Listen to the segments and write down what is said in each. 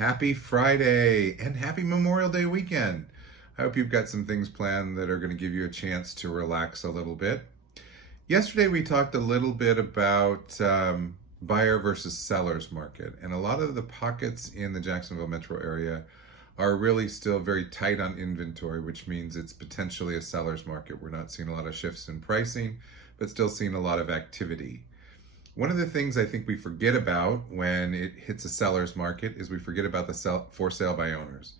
Happy Friday and happy Memorial Day weekend. I hope you've got some things planned that are going to give you a chance to relax a little bit. Yesterday, we talked a little bit about buyer versus seller's market, and a lot of the pockets in the Jacksonville metro area are really still very tight on inventory, which means it's potentially a seller's market. We're not seeing a lot of shifts in pricing, but still seeing a lot of activity. One of the things I think we forget about when it hits a seller's market is we forget about the for sale by owners.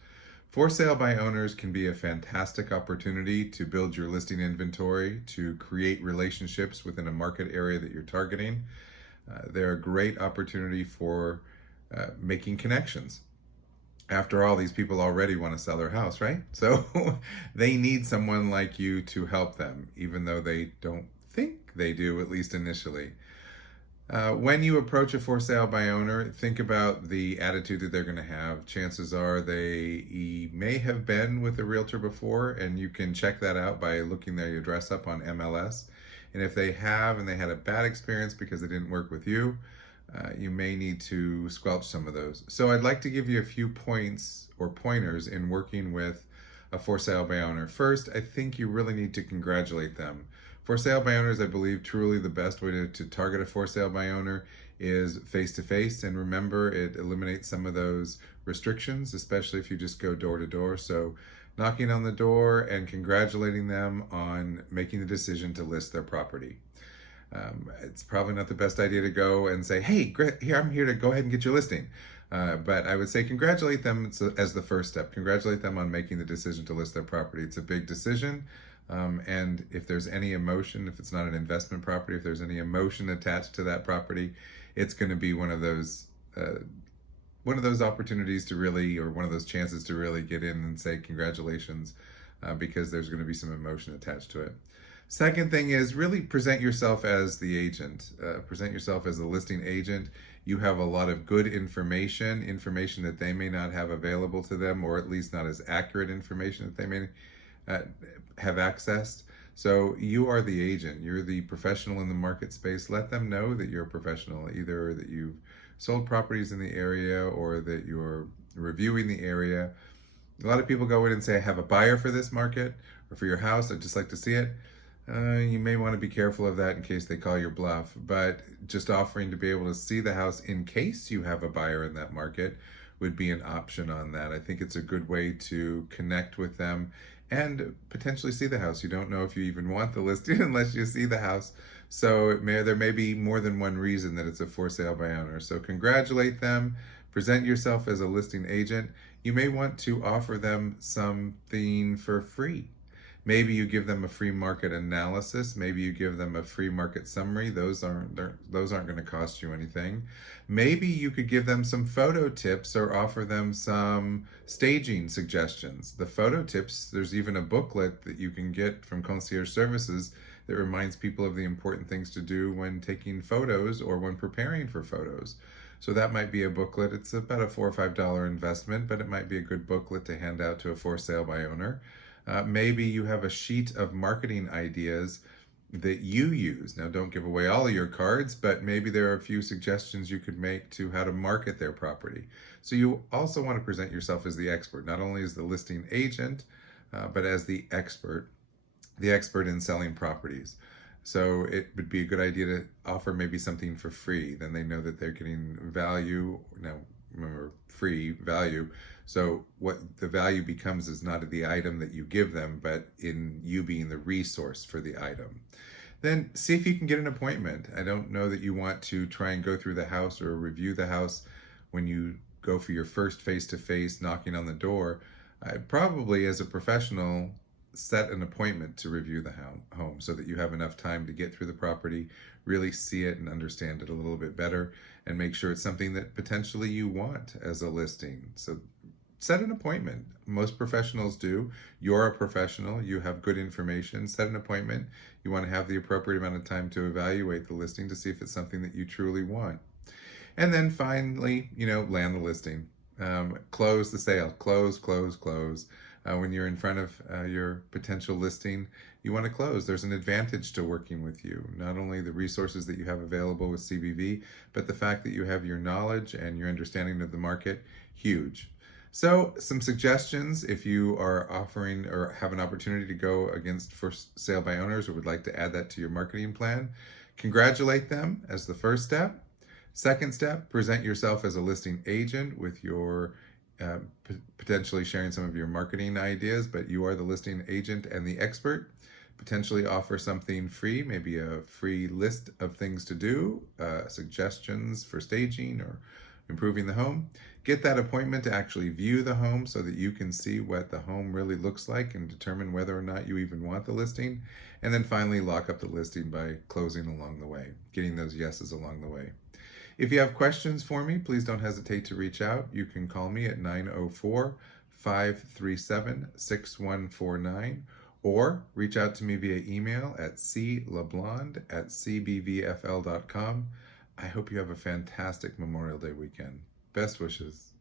For sale by owners can be a fantastic opportunity to build your listing inventory, to create relationships within a market area that you're targeting. They're a great opportunity for making connections. After all, these people already want to sell their house, right? So they need someone like you to help them, even though they don't think they do, at least initially. When you approach a for sale by owner, think about the attitude that they're going to have. Chances are they may have been with a realtor before, and you can check that out by looking their address up on MLS. And if they have and they had a bad experience because they didn't work with you, you may need to squelch some of those. So I'd like to give you a few points or pointers in working with a for sale by owner. First, I think you really need to congratulate them. For sale by owners, I believe truly the best way to target a for sale by owner is face-to-face. And remember, it eliminates some of those restrictions, especially if you just go door to door. So knocking on the door and congratulating them on making the decision to list their property. It's probably not the best idea to go and say, hey, great, here, I'm here to go ahead and get your listing. But I would say congratulate them as the first step. Congratulate them on making the decision to list their property. It's a big decision. And if there's any emotion, if it's not an investment property, if there's any emotion attached to that property, it's going to be one of those opportunities to really, or one of those chances to really get in and say congratulations, because there's going to be some emotion attached to it. Second thing is really present yourself as the agent. Present yourself as the listing agent. You have a lot of good information that they may not have available to them, or at least not as accurate information that they may have accessed. So you are the agent. You're the professional in the market space. Let them know that you're a professional, either that you've sold properties in the area or that you're reviewing the area. A lot of people go in and say, I have a buyer for this market or for your house. I'd just like to see it. You may want to be careful of that in case they call your bluff, but just offering to be able to see the house in case you have a buyer in that market would be an option on that. I think it's a good way to connect with them and potentially see the house. You don't know if you even want the listing unless you see the house. So there may be more than one reason that it's a for sale by owner. So congratulate them, present yourself as a listing agent. You may want to offer them something for free. Maybe you give them a free market analysis. Maybe you give them a free market summary. Those aren't going to cost you anything. Maybe you could give them some photo tips or offer them some staging suggestions. The photo tips, there's even a booklet that you can get from Concierge Services that reminds people of the important things to do when taking photos or when preparing for photos. So that might be a booklet. It's about a $4 or $5 investment, but it might be a good booklet to hand out to a for sale by owner. Maybe you have a sheet of marketing ideas that you use. Now, don't give away all of your cards, but maybe there are a few suggestions you could make to how to market their property. So you also want to present yourself as the expert, not only as the listing agent, but as the expert in selling properties. So it would be a good idea to offer maybe something for free. Then they know that they're getting value. Now, remember, free value. So what the value becomes is not the item that you give them, but in you being the resource for the item. Then see if you can get an appointment. I don't know that you want to try and go through the house or review the house when you go for your first face-to-face knocking on the door. I'd probably, as a professional, set an appointment to review the home so that you have enough time to get through the property, really see it and understand it a little bit better, and make sure it's something that potentially you want as a listing. So set an appointment. Most professionals do. You're a professional. You have good information. Set an appointment. You want to have the appropriate amount of time to evaluate the listing to see if it's something that you truly want. And then finally, land the listing. Close the sale. Close. when you're in front of your potential listing you want to close. There's an advantage to working with you. Not only the resources that you have available with CBV, but the fact that you have your knowledge and your understanding of the market, huge. So some suggestions if you are offering or have an opportunity to go against for sale by owners or would like to add that to your marketing plan. Congratulate them as the first step. Second step, present yourself as a listing agent with your potentially sharing some of your marketing ideas, but you are the listing agent and the expert. Potentially offer something free, maybe a free list of things to do, suggestions for staging or improving the home. Get that appointment to actually view the home so that you can see what the home really looks like and determine whether or not you even want the listing. And then finally lock up the listing by closing along the way, getting those yeses along the way. If you have questions for me, please don't hesitate to reach out. You can call me at 904-537-6149 or reach out to me via email at cleblond@cbvfl.com. I hope you have a fantastic Memorial Day weekend. Best wishes.